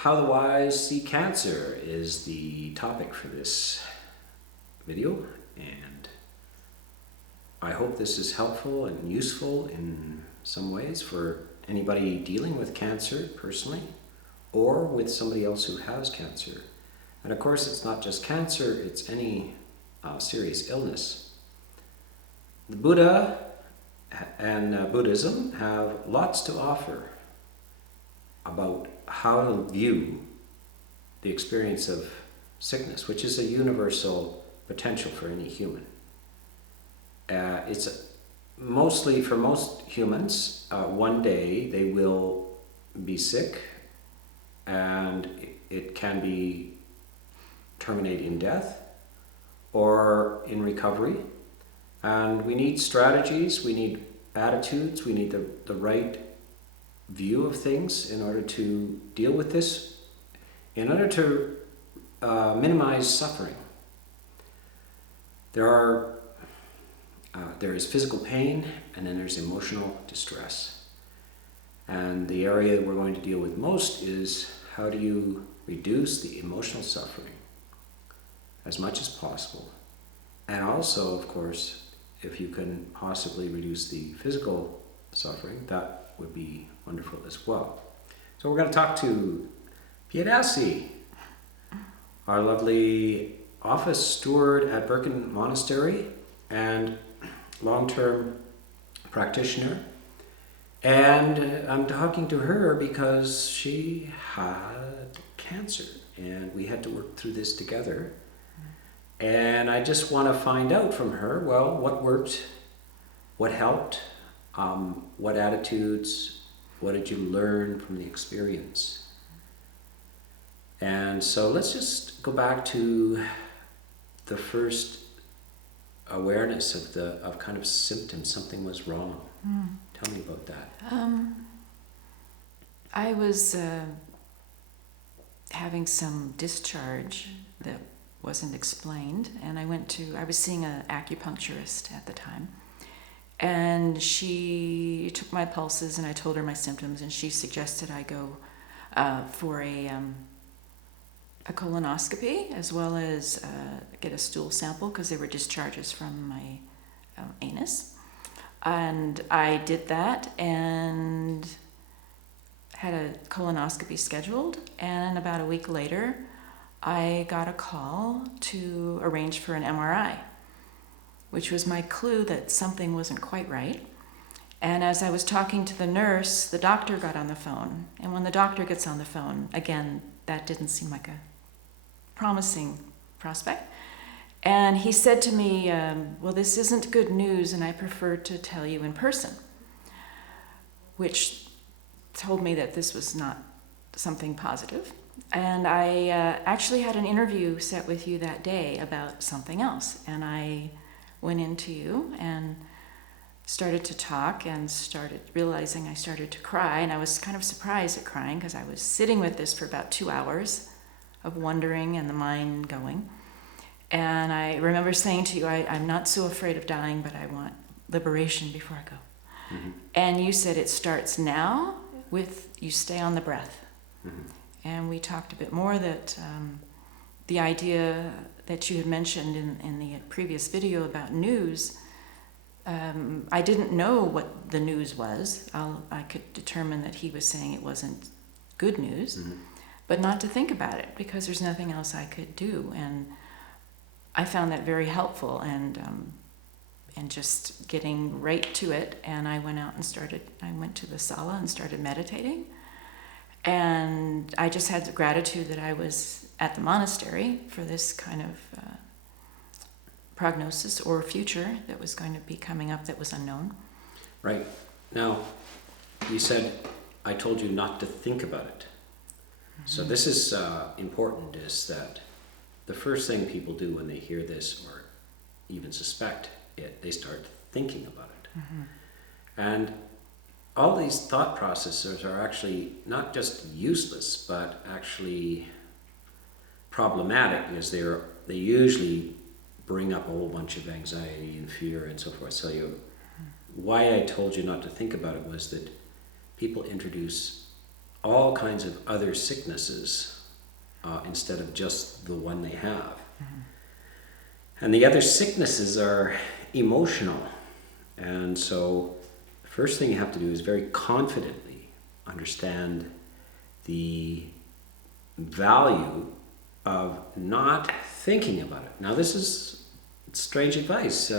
How the wise see cancer is the topic for this video, and I hope this is helpful and useful in some ways for anybody dealing with cancer personally or with somebody else who has cancer. And of course, it's not just cancer, it's any serious illness. The Buddha and Buddhism have lots to offer about how to view the experience of sickness, which is a universal potential for any human. It's mostly, for most humans, one day they will be sick, and it can be terminate in death or in recovery. And we need strategies, we need attitudes, we need the right view of things in order to deal with this, in order to minimize suffering. There is physical pain, and then there's emotional distress. And the area we're going to deal with most is how do you reduce the emotional suffering as much as possible. And also, of course, if you can possibly reduce the physical suffering, that would be wonderful as well. So we're going to talk to Piyadassi, our lovely office steward at Birken Monastery and long-term practitioner. And I'm talking to her because she had cancer and we had to work through this together. And I just want to find out from her, well, what worked, what helped, what attitudes, what did you learn from the experience? And so let's just go back to the first awareness of kind of symptoms. Something was wrong. Tell me about that. I was having some discharge that wasn't explained, and I was seeing an acupuncturist at the time, and she took my pulses and I told her my symptoms, and she suggested I go for a colonoscopy as well as get a stool sample because there were discharges from my anus. And I did that and had a colonoscopy scheduled, and about a week later I got a call to arrange for an MRI, which was my clue that something wasn't quite right. And as I was talking to the nurse, the doctor got on the phone. And when the doctor gets on the phone, again, that didn't seem like a promising prospect. And he said to me, well, this isn't good news, and I prefer to tell you in person, which told me that this was not something positive. And I actually had an interview set with you that day about something else. And I went into you and started to talk and started realizing I started to cry. And I was kind of surprised at crying because I was sitting with this for about 2 hours of wondering and the mind going. And I remember saying to you, I'm not so afraid of dying, but I want liberation before I go. Mm-hmm. And you said it starts now with you stay on the breath. Mm-hmm. And we talked a bit more that the idea that you had mentioned in the previous video about news, I didn't know what the news was. I could determine that he was saying it wasn't good news, mm-hmm. but not to think about it because there's nothing else I could do. And I found that very helpful, and just getting right to it. And I went out and I went to the sala and started meditating. And I just had the gratitude that I was at the monastery for this kind of prognosis or future that was going to be coming up that was unknown. Right. Now, you said, I told you not to think about it. Mm-hmm. So this is important, is that the first thing people do when they hear this or even suspect it, they start thinking about it. Mm-hmm. And all these thought processes are actually not just useless, but actually problematic, because they usually bring up a whole bunch of anxiety and fear and so forth. So why I told you not to think about it was that people introduce all kinds of other sicknesses instead of just the one they have. And the other sicknesses are emotional. And so the first thing you have to do is very confidently understand the value of not thinking about it. Now, this is strange advice.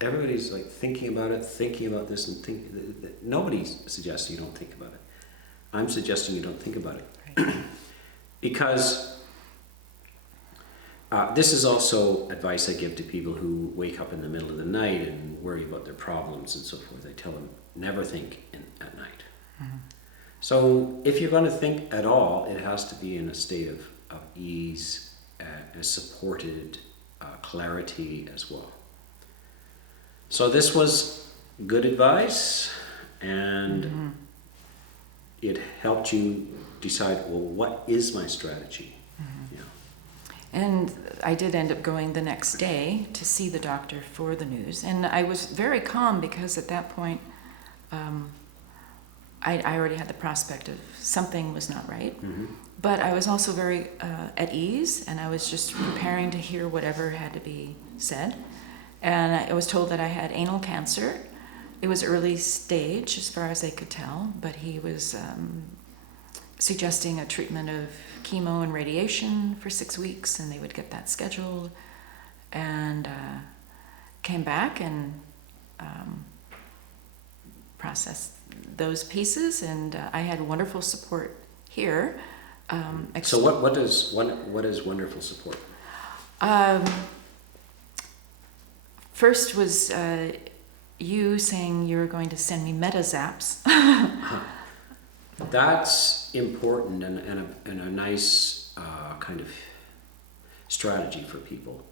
Everybody's like thinking about it, thinking about this, and nobody suggests you don't think about it. I'm suggesting you don't think about it. Right. Because this is also advice I give to people who wake up in the middle of the night and worry about their problems and so forth. I tell them, never think at night. So if you're going to think at all, it has to be in a state of ease, a supported clarity as well. So this was good advice, and it helped you decide, well, what is my strategy? Yeah. And I did end up going the next day to see the doctor for the news. And I was very calm because at that point, I already had the prospect of something was not right. But I was also very at ease, and I was just preparing to hear whatever had to be said. And I was told that I had anal cancer. It was early stage as far as they could tell, but he was suggesting a treatment of chemo and radiation for 6 weeks, and they would get that scheduled. And came back and processed those pieces, and I had wonderful support here. So what is wonderful support? First was you saying you were going to send me metta zaps. That's important and a nice kind of strategy for people.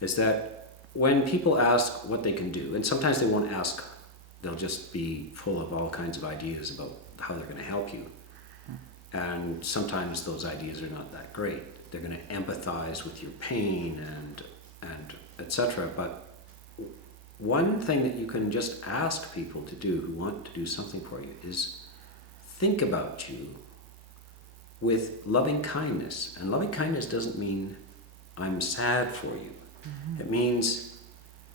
Is that when people ask what they can do, and sometimes they won't ask, they'll just be full of all kinds of ideas about how they're going to help you. And sometimes those ideas are not that great. They're going to empathize with your pain and etc. But one thing that you can just ask people to do who want to do something for you is think about you with loving kindness. And loving kindness doesn't mean I'm sad for you. It means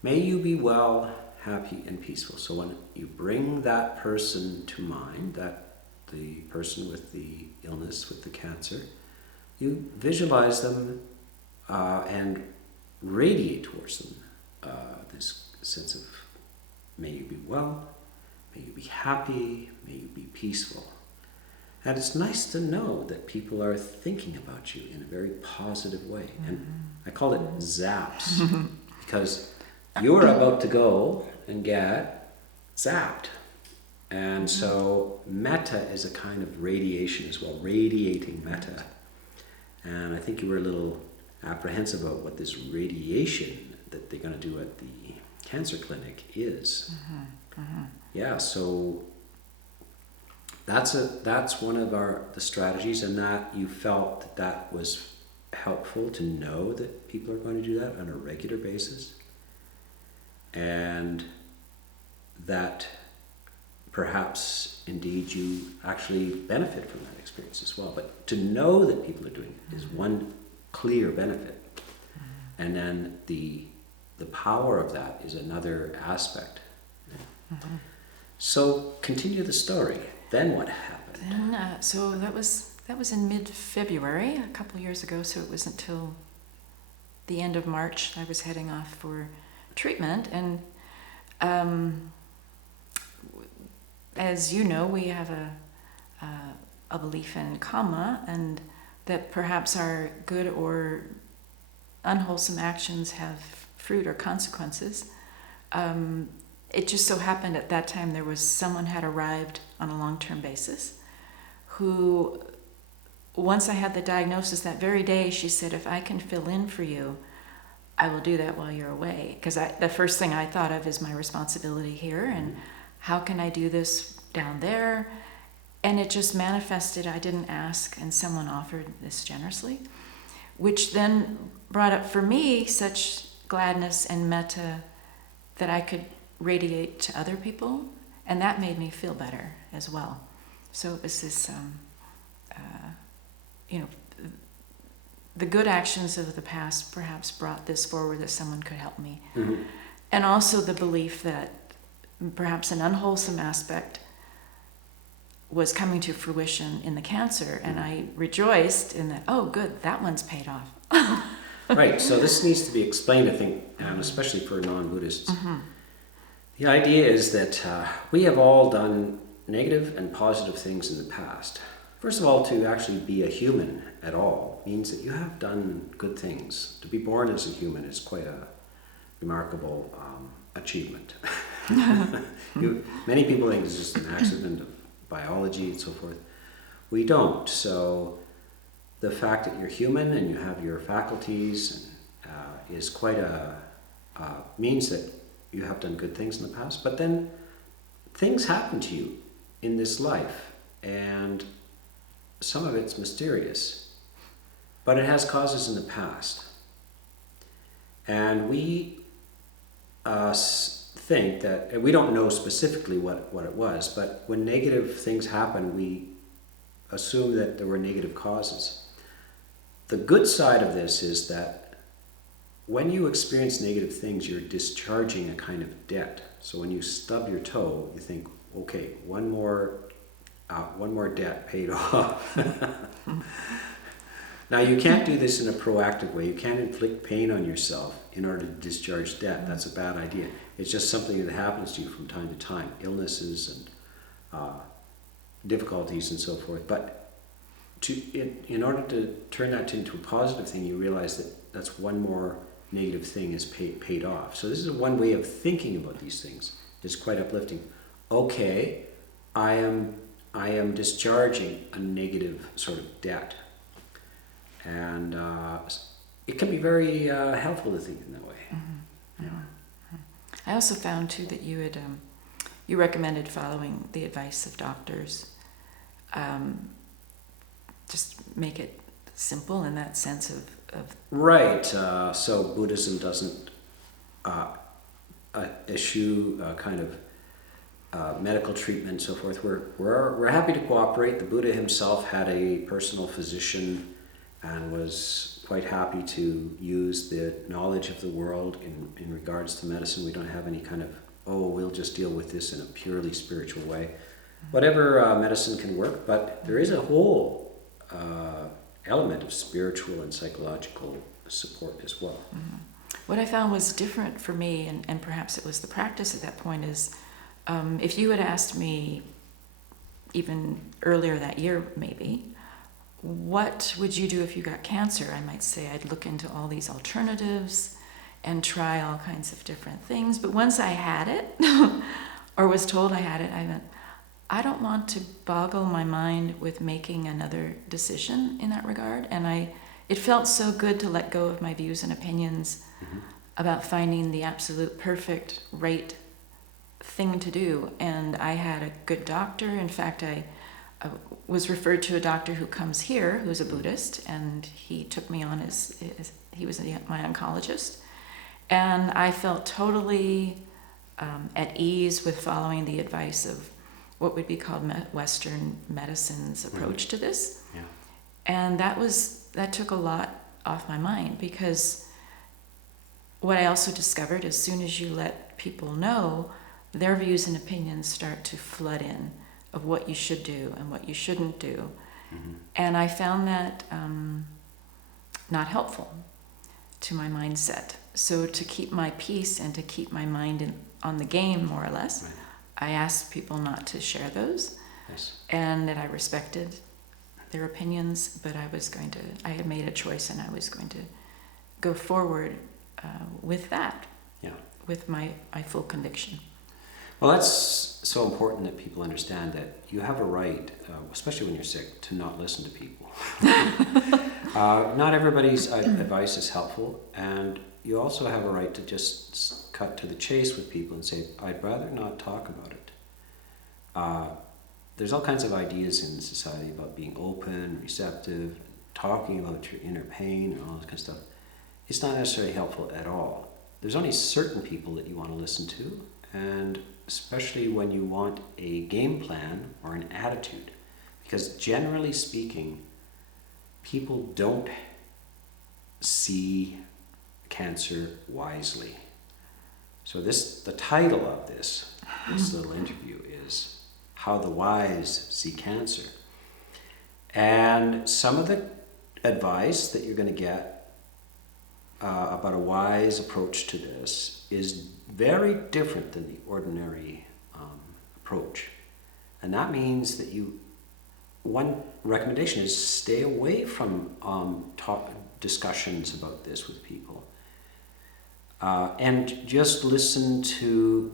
may you be well, happy, and peaceful. So when you bring that person to mind, that the person with the illness, with the cancer, you visualize them and radiate towards them this sense of may you be well, may you be happy, may you be peaceful. And it's nice to know that people are thinking about you in a very positive way. And I call it zaps because you're about to go and get zapped. And so metta is a kind of radiation as well, radiating metta. And I think you were a little apprehensive about what this radiation that they're going to do at the cancer clinic is. Yeah, so that's one of the strategies, and that you felt that was helpful to know that people are going to do that on a regular basis, and that perhaps indeed you actually benefit from that experience as well. But to know that people are doing it is one clear benefit, and then the power of that is another aspect. So continue the story. Then what happened? Then, so that was in mid-February, a couple of years ago. So it wasn't until the end of March I was heading off for treatment. And as you know, we have a belief in karma, and that perhaps our good or unwholesome actions have fruit or consequences. It just so happened at that time there was someone had arrived on a long-term basis who, once I had the diagnosis that very day, she said, if I can fill in for you, I will do that while you're away. Because the first thing I thought of is my responsibility here, and how can I do this down there? And it just manifested. I didn't ask, and someone offered this generously, which then brought up for me such gladness and metta that I could radiate to other people, and that made me feel better as well. So it was this, you know, the good actions of the past perhaps brought this forward that someone could help me. Mm-hmm. And also the belief that perhaps an unwholesome aspect was coming to fruition in the cancer, and I rejoiced in that, oh good, that one's paid off. Right, so this needs to be explained, I think, especially for non-Buddhists. Mm-hmm. The idea is that we have all done negative and positive things in the past. First of all, to actually be a human at all means that you have done good things. To be born as a human is quite a remarkable achievement. Many people think it's just an accident of biology and so forth. We don't. So the fact that you're human and you have your faculties is quite means that you have done good things in the past. But then things happen to you in this life, and some of it's mysterious, but it has causes in the past. And we think that, and we don't know specifically what it was, but when negative things happen, we assume that there were negative causes. The good side of this is that when you experience negative things, you're discharging a kind of debt. So when you stub your toe, you think, okay, one more debt paid off. Now, you can't do this in a proactive way. You can't inflict pain on yourself in order to discharge debt. That's a bad idea. It's just something that happens to you from time to time, illnesses and difficulties and so forth. But in order to turn that into a positive thing, you realize that that's one more negative thing is paid off. So this is one way of thinking about these things. It's quite uplifting. Okay, I am discharging a negative sort of debt. And it can be very helpful to think in that way. Mm-hmm. Yeah. I also found too that you had you recommended following the advice of doctors. Just make it simple in that sense of right. So Buddhism doesn't eschew kind of medical treatment and so forth. We're happy to cooperate. The Buddha himself had a personal physician and was quite happy to use the knowledge of the world in regards to medicine. We don't have any kind of, we'll just deal with this in a purely spiritual way. Whatever medicine can work, but there is a whole element of spiritual and psychological support as well. Mm-hmm. What I found was different for me, and perhaps it was the practice at that point, is if you had asked me even earlier that year maybe, what would you do if you got cancer? I might say I'd look into all these alternatives and try all kinds of different things. But once I had it, or was told I had it, I went, I don't want to boggle my mind with making another decision in that regard. And it felt so good to let go of my views and opinions about finding the absolute perfect right thing to do. And I had a good doctor. In fact, I was referred to a doctor who comes here, who's a Buddhist, and he took me on he was my oncologist. And I felt totally at ease with following the advice of what would be called Western medicine's approach to this. Yeah. And that took a lot off my mind, because what I also discovered, as soon as you let people know, their views and opinions start to flood in of what you should do and what you shouldn't do. Mm-hmm. And I found that not helpful to my mindset. So to keep my peace and to keep my mind on the game, more or less, right, I asked people not to share those. Yes. And that I respected their opinions, but I had made a choice, and I was going to go forward with that, with my full conviction. Well, that's so important that people understand that you have a right, especially when you're sick, to not listen to people. Not everybody's advice is helpful, and you also have a right to just cut to the chase with people and say, I'd rather not talk about it. There's all kinds of ideas in society about being open, receptive, talking about your inner pain and all this kind of stuff. It's not necessarily helpful at all. There's only certain people that you want to listen to, and especially when you want a game plan or an attitude. because generally speaking, people don't see cancer wisely. So the title of this little interview is How the Wise See Cancer. And some of the advice that you're going to get about a wise approach to this is very different than the ordinary approach. And that means that one recommendation is stay away from discussions about this with people. And just listen to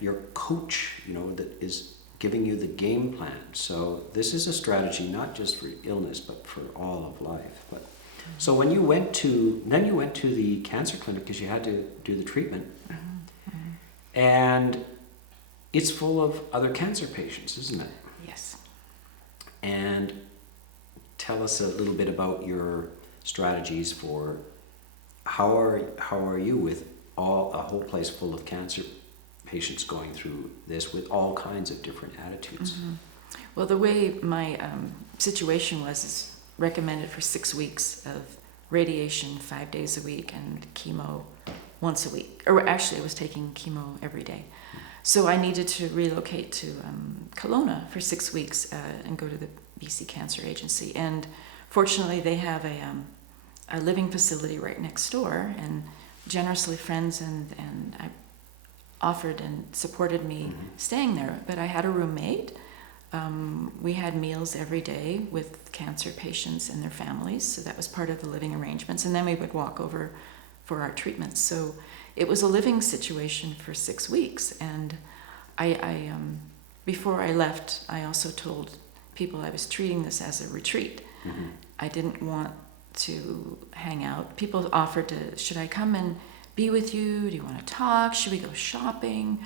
your coach, that is giving you the game plan. So this is a strategy not just for illness, but for all of life. But so when you went to the cancer clinic because you had to do the treatment, and it's full of other cancer patients, isn't it? Yes. And tell us a little bit about your strategies for how are you with a whole place full of cancer patients going through this with all kinds of different attitudes. Mm-hmm. Well, the way my situation was is recommended for 6 weeks of radiation 5 days a week and chemo once a week. Or actually, I was taking chemo every day. So I needed to relocate to Kelowna for 6 weeks and go to the BC Cancer Agency. And fortunately, they have a living facility right next door, and generously friends and I offered and supported me staying there. But I had a roommate. We had meals every day with cancer patients and their families, so that was part of the living arrangements. And then we would walk over for our treatments. So it was a living situation for 6 weeks. And I before I left, I also told people I was treating this as a retreat. Mm-hmm. I didn't want to hang out. People offered to, should I come and be with you? Do you want to talk? Should we go shopping?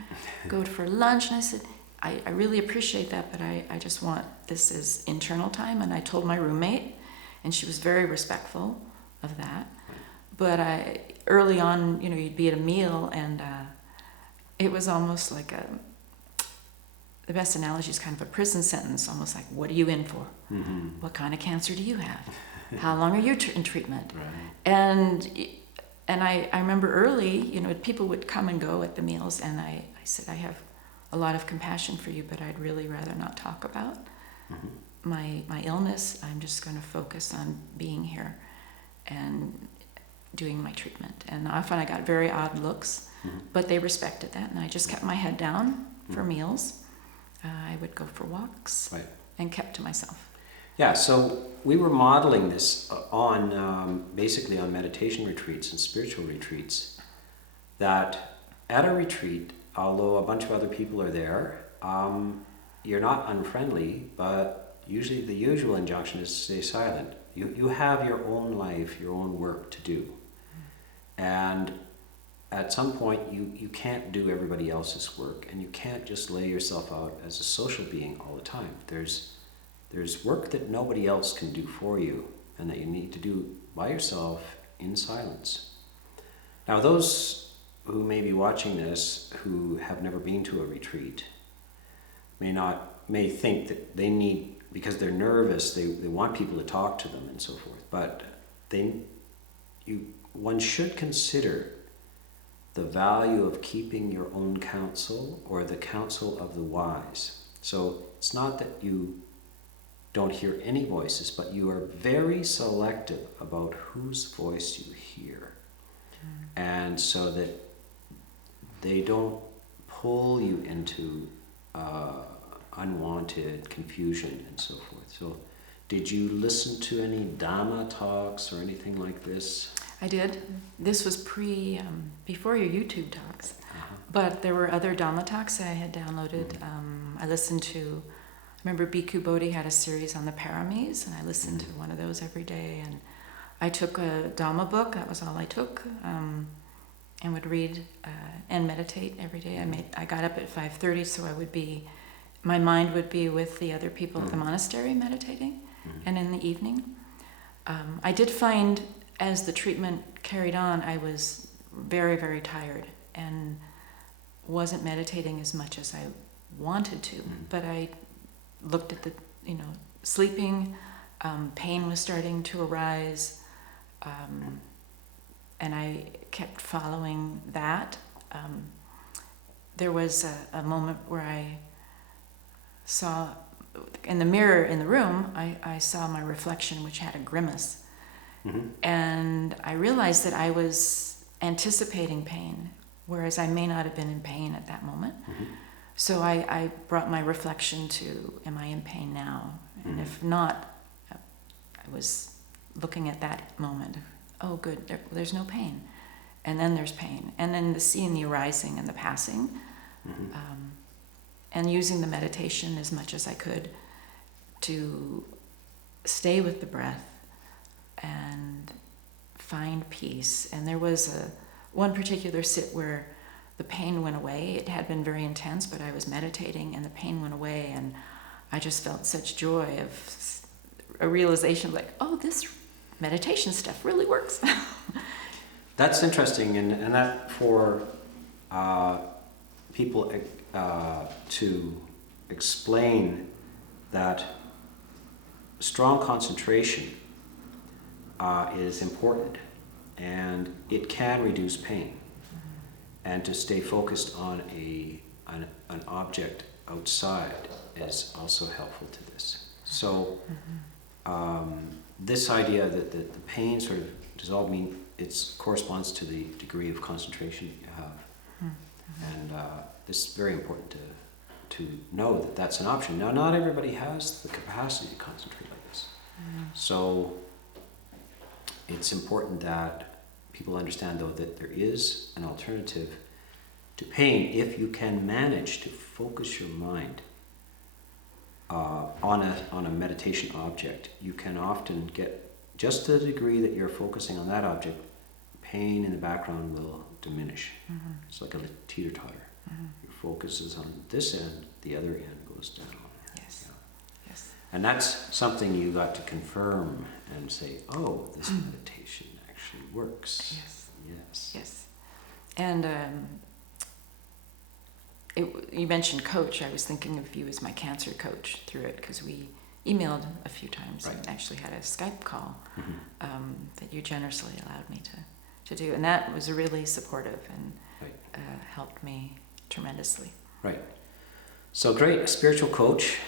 Go for lunch? And I said, I really appreciate that, but I just want this as internal time. And I told my roommate, and she was very respectful of that. But early on, you'd be at a meal, and it was almost like the best analogy is kind of a prison sentence, almost like, what are you in for? Mm-hmm. What kind of cancer do you have? How long are you in treatment? Right. And I remember early, people would come and go at the meals, and I said, I have a lot of compassion for you, but I'd really rather not talk about my illness. I'm just going to focus on being here and doing my treatment. And often I got very odd looks, but they respected that, and I just kept my head down for meals. I would go for walks and kept to myself. Yeah, so we were modeling this on basically on meditation retreats and spiritual retreats, that at a retreat, although a bunch of other people are there, you're not unfriendly, but usually the usual injunction is to stay silent. You have your own life, your own work to do. And at some point, you can't do everybody else's work, and you can't just lay yourself out as a social being all the time. There's work that nobody else can do for you, and that you need to do by yourself in silence. Now, those who may be watching this who have never been to a retreat may think that they need, because they're nervous, they want people to talk to them and so forth. But one should consider the value of keeping your own counsel or the counsel of the wise. So it's not that you don't hear any voices, but you are very selective about whose voice you hear. And so that they don't pull you into unwanted confusion and so forth. So did you listen to any Dhamma talks or anything like this? I did. This was before your YouTube talks. But there were other Dhamma talks I had downloaded. I listened to, I remember Bhikkhu Bodhi had a series on the paramis, and I listened to one of those every day. And I took a Dhamma book, that was all I took, and would read and meditate every day. I got up at 5:30, so my mind would be with the other people at the monastery meditating, and in the evening. I did find, as the treatment carried on, I was very, very tired and wasn't meditating as much as I wanted to. But I looked at the, sleeping. Pain was starting to arise, and I kept following that. There was a moment where I saw, in the mirror in the room, I saw my reflection, which had a grimace. Mm-hmm. And I realized that I was anticipating pain, whereas I may not have been in pain at that moment. Mm-hmm. So I brought my reflection to, am I in pain now? And Mm-hmm. if not, I was looking at that moment. Oh, good, there's no pain. And then there's pain. And then seeing the arising and the passing. Mm-hmm. And using the meditation as much as I could to stay with the breath and find peace. And there was one particular sit where the pain went away. It had been very intense, but I was meditating and the pain went away, and I just felt such joy of a realization of like, oh, this meditation stuff really works. That's interesting, and that for people to explain that strong concentration is important, and it can reduce pain, and to stay focused on an object outside is also helpful to this. So this idea that the pain sort of dissolves, it corresponds to the degree of concentration that you have. And this is very important to know that that's an option. Now, not everybody has the capacity to concentrate like this. So it's important that people understand, though, that there is an alternative to pain if you can manage to focus your mind on a meditation object. You can often get just to the degree that you're focusing on that object, pain in the background will diminish. It's like a teeter-totter. Your focus is on this end, the other end goes down. Yes. Yeah. Yes. And that's something you got to confirm and say, oh, this meditation actually works. Yes. Yes. Yes. And you mentioned coach. I was thinking of you as my cancer coach through it, because we emailed a few times and actually had a Skype call that you generously allowed me to do. And that was really supportive and helped me tremendously. Right. So great, a spiritual coach,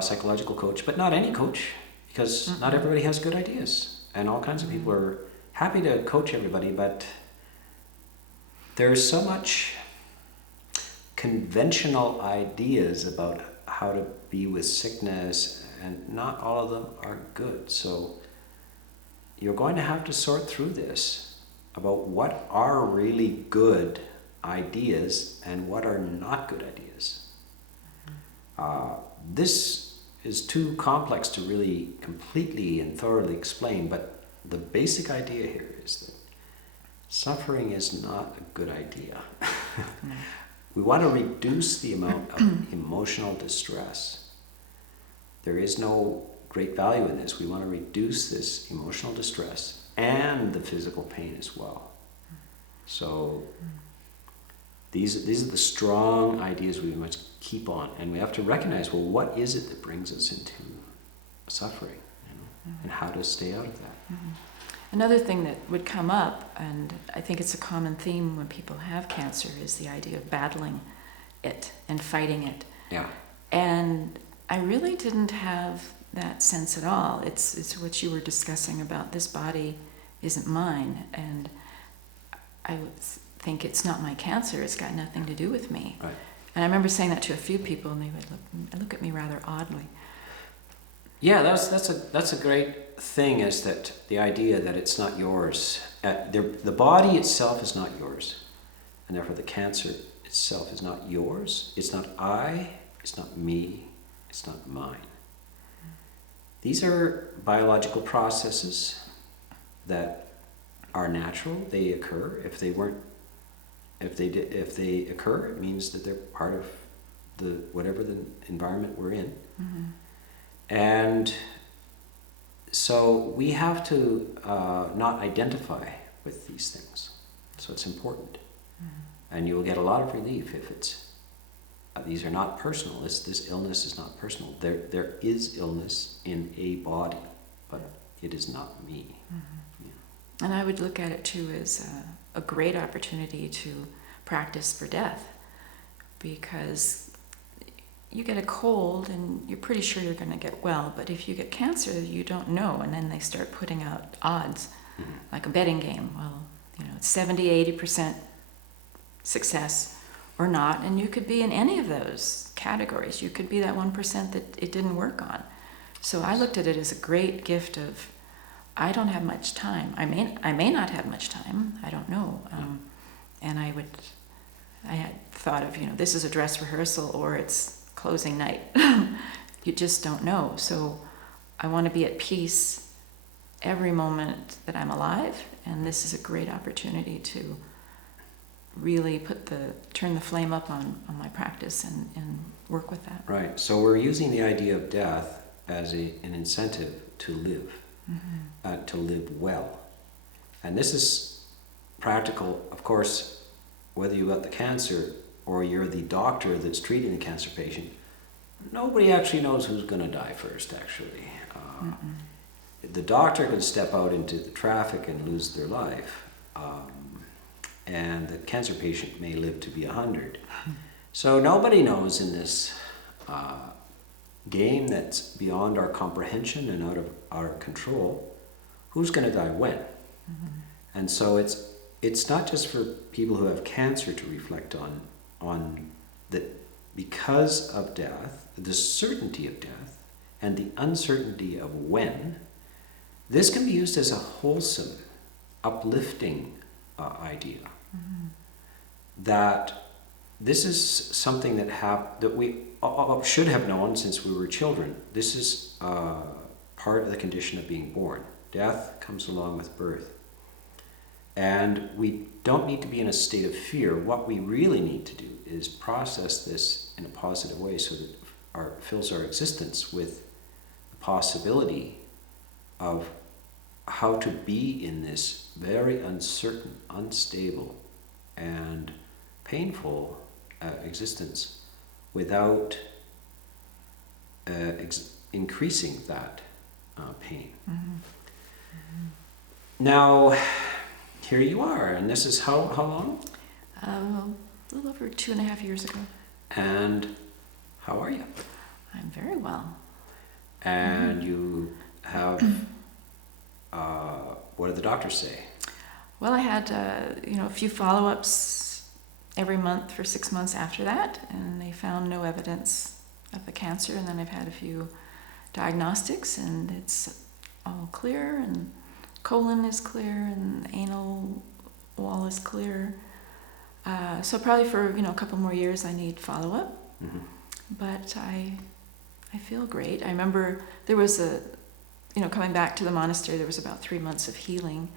psychological coach, but not any coach, because not everybody has good ideas. And all kinds of people are happy to coach everybody, but there's so much conventional ideas about how to be with sickness, and not all of them are good. So you're going to have to sort through this about what are really good ideas and what are not good ideas. This is too complex to really completely and thoroughly explain, but the basic idea here is that suffering is not a good idea. We want to reduce the amount of emotional distress. There is no great value in this. We want to reduce this emotional distress and the physical pain as well. So these are the strong ideas we must keep on, and we have to recognize, well, what is it that brings us into suffering, and how to stay out of that. Another thing that would come up, and I think it's a common theme when people have cancer, is the idea of battling it and fighting it. Yeah. And I really didn't have that sense at all. It's what you were discussing about this body isn't mine, and I think it's not my cancer. It's got nothing to do with me. Right. And I remember saying that to a few people, and they would look at me rather oddly. Yeah, that's a great thing, is that the idea that it's not yours. The body itself is not yours, and therefore the cancer itself is not yours. It's not I. It's not me. It's not mine. These are biological processes that are natural. They occur. If they occur, it means that they're part of whatever the environment we're in. And so we have to not identify with these things. So it's important. And you will get a lot of relief if it's these are not personal. This illness is not personal. There is illness in a body, but it is not me. Yeah. And I would look at it too as a great opportunity to practice for death, because you get a cold and you're pretty sure you're going to get well, but if you get cancer, you don't know, and then they start putting out odds, like a betting game. Well, it's 70-80% success or not, and you could be in any of those categories. You could be that 1% that it didn't work on. So I looked at it as a great gift of, I don't have much time. I may not have much time. I don't know. And I had thought of, this is a dress rehearsal or it's closing night. You just don't know. So I want to be at peace every moment that I'm alive, and this is a great opportunity to really turn the flame up on my practice and work with that. Right. So we're using the idea of death as an incentive to live, to live well. And this is practical, of course, whether you got the cancer or you're the doctor that's treating the cancer patient. Nobody actually knows who's going to die first, actually. The doctor can step out into the traffic and lose their life. And the cancer patient may live to be 100. So nobody knows in this game that's beyond our comprehension and out of our control who's going to die when. And so it's not just for people who have cancer to reflect on that, because of death, the certainty of death and the uncertainty of when. This can be used as a wholesome, uplifting idea. That this is something that we should have known since we were children. This is part of the condition of being born. Death comes along with birth. And we don't need to be in a state of fear. What we really need to do is process this in a positive way so that it fills our existence with the possibility of how to be in this very uncertain, unstable, and painful existence without increasing that pain. Now, here you are, and this is how long? A little over 2.5 years ago. And how are you? I'm very well. And you have, what did the doctors say? Well, I had a few follow-ups every month for 6 months after that, and they found no evidence of the cancer. And then I've had a few diagnostics, and it's all clear, and colon is clear, and the anal wall is clear. So probably for a couple more years I need follow-up. But I feel great. I remember there was coming back to the monastery, there was about 3 months of healing.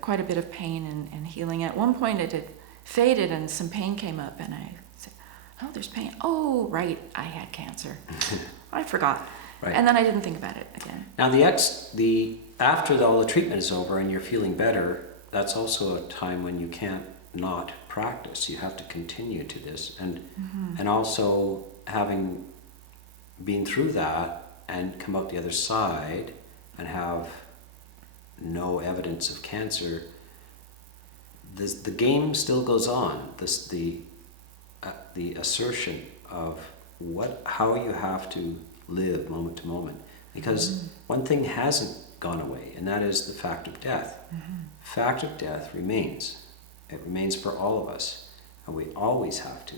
Quite a bit of pain and healing. At one point it had faded and some pain came up, and I said, oh, there's pain. Oh, right, I had cancer. I forgot. Right. And then I didn't think about it again. Now after all the treatment is over and you're feeling better, that's also a time when you can't not practice. You have to continue to this. And also, having been through that and come out the other side and have no evidence of cancer, the game still goes on. The assertion of how you have to live moment to moment, because one thing hasn't gone away, and that is the fact of death. Fact of death remains. It remains for all of us, and we always have to.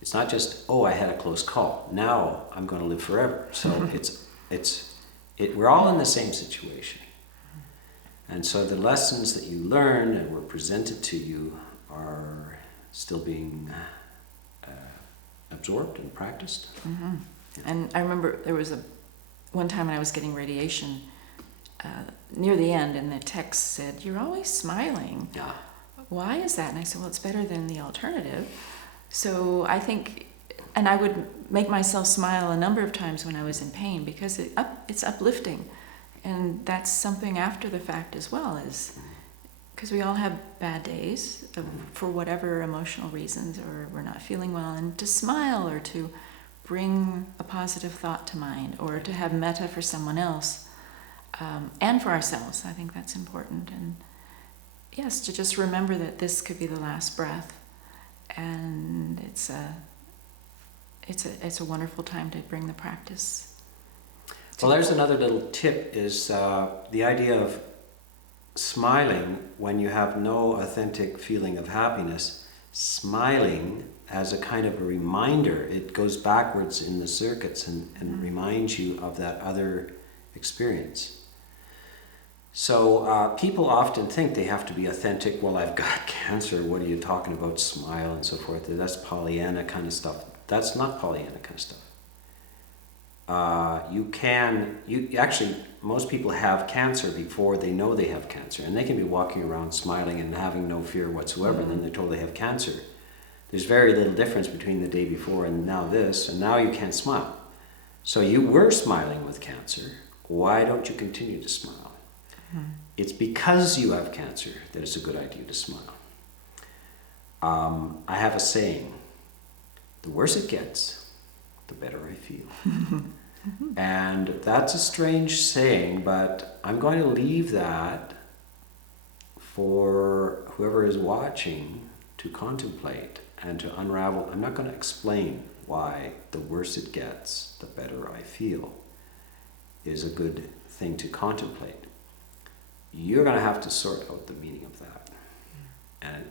It's not just, I had a close call, now I'm going to live forever. So we're all in the same situation. And so the lessons that you learn and were presented to you are still being absorbed and practiced. And I remember there was one time when I was getting radiation near the end, and the text said, "You're always smiling. Yeah. Why is that?" And I said, well, it's better than the alternative. So I think, and I would make myself smile a number of times when I was in pain, because it's uplifting. And that's something after the fact as well, is because we all have bad days for whatever emotional reasons, or we're not feeling well, and to smile or to bring a positive thought to mind, or to have metta for someone else and for ourselves. I think that's important. And yes, to just remember that this could be the last breath, and it's a wonderful time to bring the practice. Well, there's another little tip, is the idea of smiling when you have no authentic feeling of happiness. Smiling as a kind of a reminder, it goes backwards in the circuits and reminds you of that other experience. So people often think they have to be authentic. Well, I've got cancer, what are you talking about, smile and so forth. That's Pollyanna kind of stuff. That's not Pollyanna kind of stuff. Actually, most people have cancer before they know they have cancer, and they can be walking around smiling and having no fear whatsoever, and then they're told they have cancer. There's very little difference between the day before and now this, and now you can't smile. So you were smiling with cancer. Why don't you continue to smile? It's because you have cancer that it's a good idea to smile. I have a saying, the worse it gets, the better I feel. And that's a strange saying, but I'm going to leave that for whoever is watching to contemplate and to unravel. I'm not going to explain why the worse it gets, the better I feel is a good thing to contemplate. You're going to have to sort out the meaning of that. And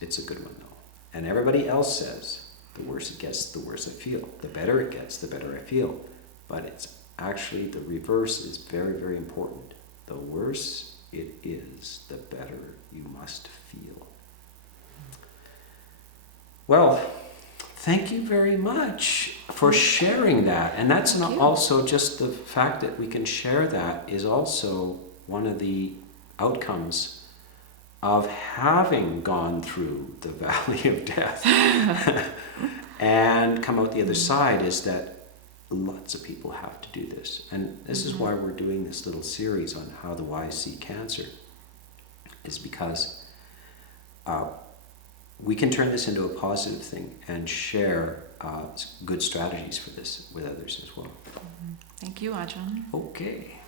it's a good one, though. And everybody else says, the worse it gets, the worse I feel. The better it gets, the better I feel. But it's actually, the reverse is very, very important. The worse it is, the better you must feel. Well, thank you very much for sharing that. And that's not also just the fact that we can share that is also one of the outcomes of having gone through the valley of death and come out the other side, is that lots of people have to do this. And this is why we're doing this little series on how the wise see cancer, is because we can turn this into a positive thing and share good strategies for this with others as well. Thank you, Ajahn. Okay.